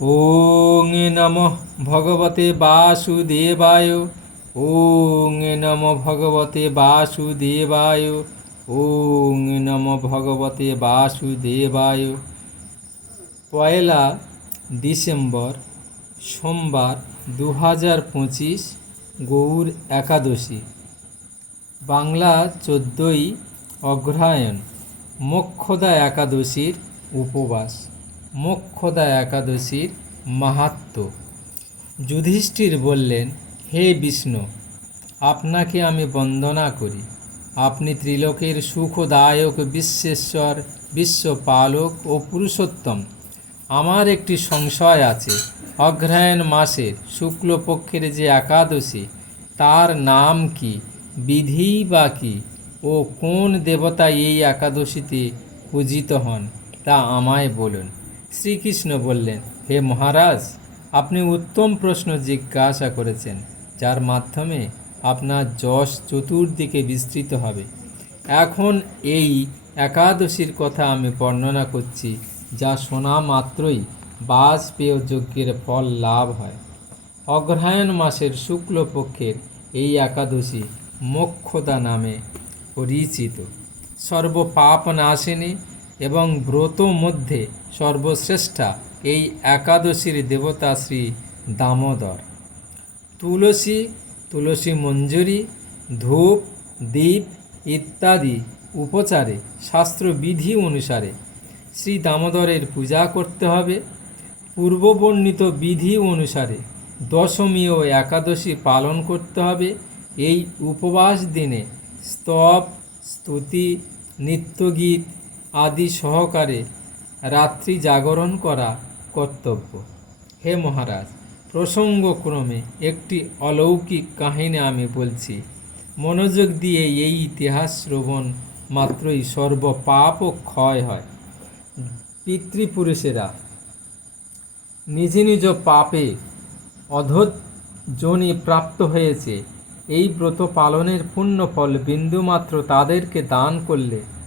ওং নম ভগবতে বাসুদেবায়। ওং নম ভগবতে বাসুদেবায়। ওং নম ভগবতে বাসুদেবায়। পয়লা ডিসেম্বর সোমবার দু হাজার পঁচিশ গৌর একাদশী। বাংলা চোদ্দোই অগ্রহায়ণ, মোক্ষদা একাদশীর উপবাস। মোক্ষদা একাদশীর মাহাত্ম্য যুধিষ্ঠির বললেন, হে বিষ্ণু, আপনাকে আমি বন্দনা করি। আপনি ত্রিলোকের সুখদায়ক বিশ্বেশ্বর, বিশ্বপালক ও পুরুষোত্তম। আমার একটি সংশয় আছে। অগ্রহায়ণ মাসের শুক্লপক্ষের যে একাদশী, তার নাম কি, বিধি বা কি, ও কোন দেবতা এই একাদশীতে পূজিত হন, তা আমায় বলুন। শ্রীকৃষ্ণ বললেন, হে মহারাজ, আপনি উত্তম প্রশ্ন জিজ্ঞাসা করেছেন, যার মাধ্যমে আপনার যশ চতুর্দিকে বিস্তৃত হবে। এখন এই একাদশীর কথা আমি বর্ণনা করছি, যা শোনা মাত্রই বাজপেয় যজ্ঞের ফল লাভ হয়। অগ্রহায়ণ মাসের শুক্লপক্ষের এই একাদশী মোক্ষদা নামে পরিচিত। সর্বপাপ নাশিনী এবং ব্রত মধ্যে সর্বশ্রেষ্ঠা এই একাদশীর দেবতা শ্রী দামোদর। তুলসী তুলসী মঞ্জুরি, ধূপ দ্বীপ ইত্যাদি উপচারে, শাস্ত্রবিধি অনুসারে শ্রী দামোদরের পূজা করতে হবে। পূর্ববর্ণিত বিধি অনুসারে দশমী ও একাদশী পালন করতে হবে। এই উপবাস দিনে স্তব, স্তুতি, নিত্যগীত আদি সহকারে রাত্রি জাগরণ করা কর্তব্য। হে মহারাজ, প্রসঙ্গক্রমে একটি অলৌকিক কাহিনী আমি বলছি। মনোযোগ দিয়ে এই ইতিহাস শ্রবণ মাত্রই সর্বপাপ ও ক্ষয় হয়। পিতৃপুরুষেরা, নিজ নিজ পাপে অধোজনি প্রাপ্ত হয়েছে। এই ব্রত পালনের পুণ্য ফল বিন্দুমাত্র তাদেরকে দান করলে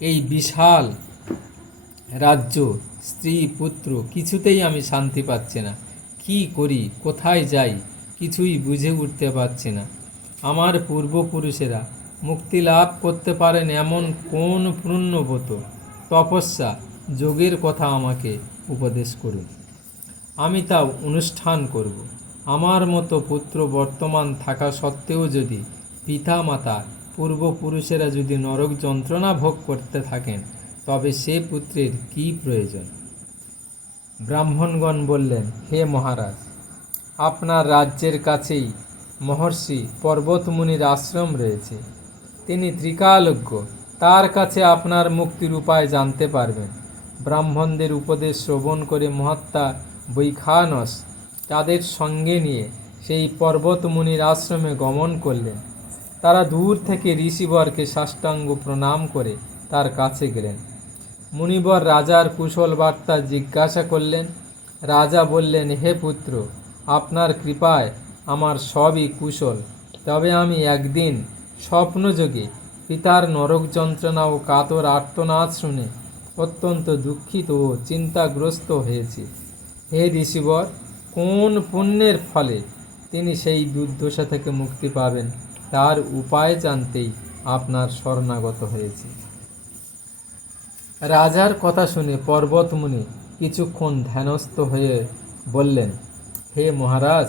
এই বিশাল রাজ্য, স্ত্রী, পুত্র, কিছুতেই আমি শান্তি পাচ্ছি না। কি করি? কোথায় যাই? কিছুই বুঝে উঠতে পারছি না। আমার পূর্বপুরুষেরা মুক্তি লাভ করতে পারেন এমন কোন পুণ্যব্রত তপস্যা, যোগের কথা আমাকে উপদেশ করুন। আমি তা অনুষ্ঠান করব। আমার মতো পুত্র বর্তমান থাকা সত্ত্বেও যদি পিতা মাতা পূর্বপুরুষেরা যদি নরক যন্ত্রণা ভোগ করতে থাকেন, তবে সে পুত্রের কি প্রয়োজন? ব্রাহ্মণগণ বললেন, হে মহারাজ, আপনার রাজ্যের কাছেই মহর্ষি পর্বতমুনির আশ্রম রয়েছে। তিনি ত্রিকালজ্ঞ, তার কাছে আপনার মুক্তির উপায় জানতে পারবেন। ব্রাহ্মণদের উপদেশ শ্রবণ করে মহাত্মা বৈখানস তাদের সঙ্গে নিয়ে সেই পর্বতমুনির আশ্রমে গমন করলেন। তারা দূর থেকে ঋষিবরকে সাষ্টাঙ্গ প্রণাম করে তার কাছে গেলেন। মুনিবর রাজার কুশল বার্তা জিজ্ঞাসা করলেন, রাজা বললেন, হে পুত্র, আপনার কৃপায় আমার সবই কুশল। তবে আমি একদিন স্বপ্নযোগে পিতার নরক যন্ত্রণা ও কাতর আর্তনাদ শুনে অত্যন্ত দুঃখিত ও চিন্তাগ্রস্ত হয়েছি। হে ঋষিবর, কোন পুণ্যের ফলে তিনি সেই দুর্দশা থেকে মুক্তি পাবেন? তার উপায় জানতেই আপনার শরণাগত হয়েছে। রাজার কথা শুনে পর্বতমুনি কিছুক্ষণ ধ্যানস্থ হয়ে বললেন, হে মহারাজ,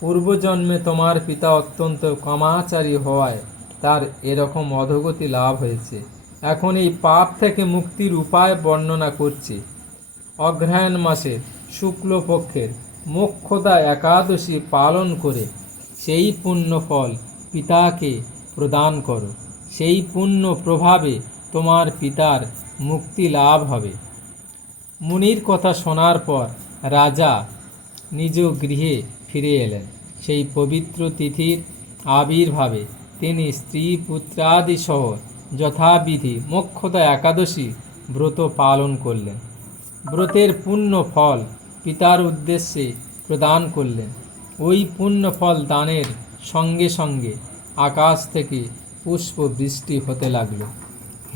পূর্বজন্মে তোমার পিতা অত্যন্ত কামাচারী হওয়ায় তার এরকম অধগতি লাভ হয়েছে। এখন এই পাপ থেকে মুক্তির উপায় বর্ণনা করছি। অগ্রহায়ণ মাসে শুক্লপক্ষের মোক্ষদা একাদশী পালন করে সেই পুণ্য ফল পিতাকে প্রদান করো। সেই পুণ্য প্রভাবে তোমার পিতার মুক্তি লাভ হবে। মুনির কথা শোনার পর রাজা নিজ গৃহে ফিরে এলেন। সেই পবিত্র তিথির আবির্ভাবে তিনি স্ত্রী পুত্রাদি সহ যথাবিধি মোক্ষদা একাদশী ব্রত পালন করলেন। ব্রতের পুণ্য ফল পিতার উদ্দেশ্যে প্রদান করলেন। ওই পুণ্য ফল দানের সঙ্গে সঙ্গে আকাশ থেকে পুষ্প বৃষ্টি হতে লাগল।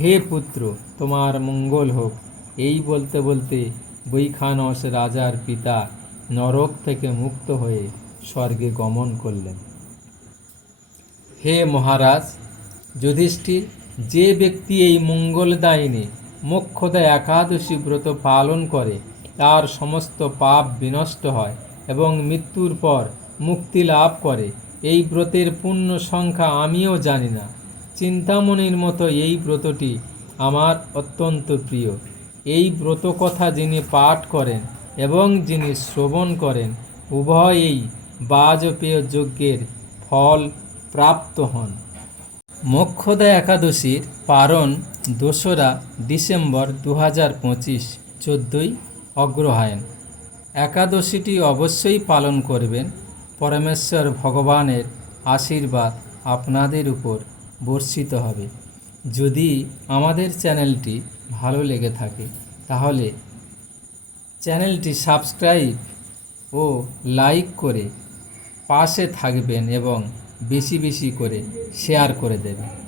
হে পুত্র, তোমার মঙ্গল হোক। এই বলতে বলতে বৈখানস রাজার পিতা নরক থেকে মুক্ত হয়ে স্বর্গে গমন করলেন। হে মহারাজ, যুধিষ্ঠির, যে ব্যক্তি এই মঙ্গলদায়িনী মোক্ষদা একাদশী ব্রত পালন করে, তার সমস্ত পাপ বিনষ্ট হয় এবং মৃত্যুর পর মুক্তি লাভ করে এই ব্রতের পূর্ণ সংখ্যা আমিও জানি না। চিন্তামণির মতো এই ব্রতটি আমার অত্যন্ত প্রিয়। এই ব্রত কথা যিনি পাঠ করেন এবং যিনি শ্রবণ করেন, উভয়েই বাজপেয় যজ্ঞের ফল প্রাপ্ত হন। মোক্ষদা একাদশীর পারণ দোসরা ডিসেম্বর দু হাজার পঁচিশ চোদ্দোই অগ্রহায়ণ। একাদশীটি অবশ্যই পালন করবেন পরমেশ্বর ভগবানের আশীর্বাদ আপনাদের উপর বর্ষিত হবে। যদি আমাদের চ্যানেলটি ভালো লেগে থাকে, তাহলে চ্যানেলটি সাবস্ক্রাইব ও লাইক করে পাশে থাকবেন এবং বেশি বেশি করে শেয়ার করে দেবেন।